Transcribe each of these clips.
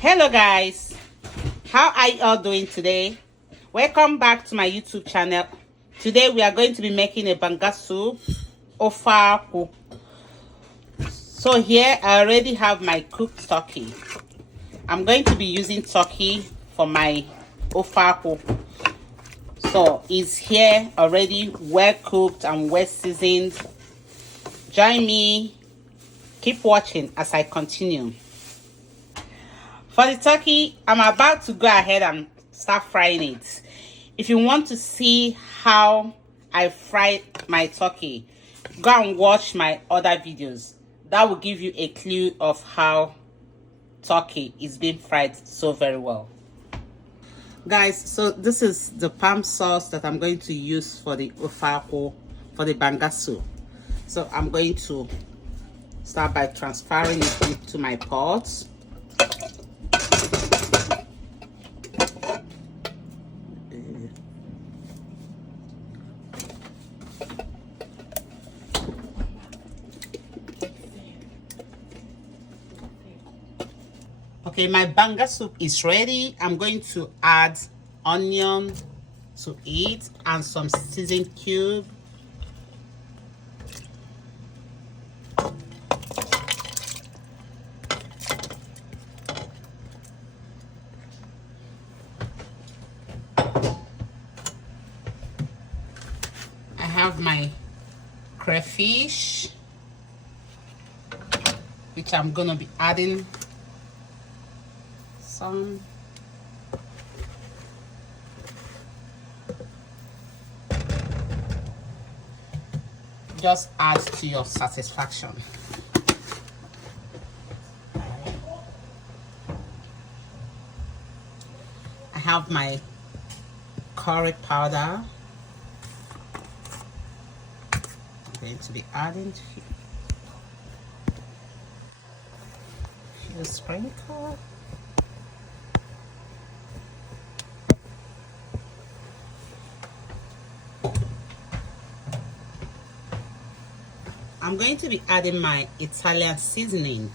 Hello guys, how are you all doing today? Welcome back to my YouTube channel. Today we are going to be making a banga soup, Ofe Akwu. So here I already have my cooked turkey. I'm going to be using turkey for my Ofe Akwu. So it's here already, well cooked and well seasoned. Join me, keep watching as I continue. For the turkey, I'm about to go ahead and start frying it. If you want to see how I fry my turkey, go and watch my other videos. That will give you a clue of how turkey is being fried so very well. Guys, so this is the palm sauce that I'm going to use for the Ofe Akwu, for the banga soup. So I'm going to start by transferring it into my pot. Okay, my banga soup is ready. I'm going to add onion to it and some seasoned cube. I have my crayfish, which I'm gonna be adding some. Just add to your satisfaction. I have my curry powder. I'm going to be adding a few sprinkles. I'm going to be adding my Italian seasoning.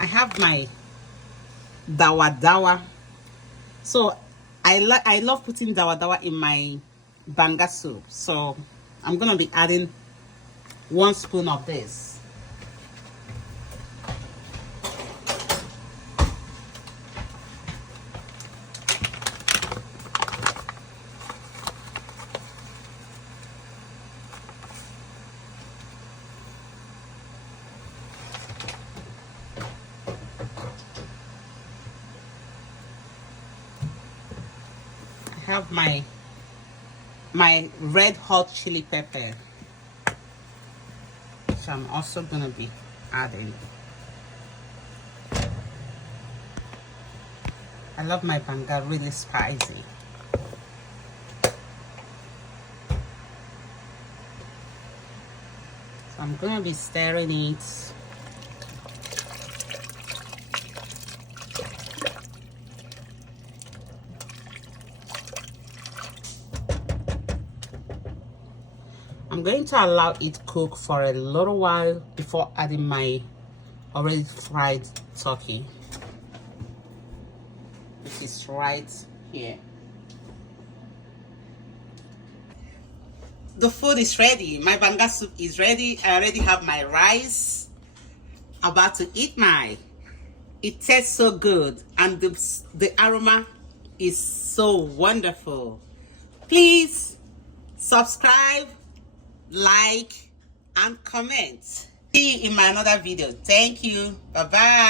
I have my Dawadawa. So I love putting Dawadawa in my banga soup. So I'm gonna be adding 1 spoon of this. Have my red hot chili pepper, which I'm also gonna be adding. I love my banga really spicy. So I'm gonna be stirring it. I'm going to allow it cook for a little while before adding my already fried turkey, which is right here. The food is ready. My banga soup is ready. I already have my rice. About to eat my. It tastes so good and the aroma is so wonderful. Please subscribe, like, and comment. See you in my another video. Thank you. Bye bye.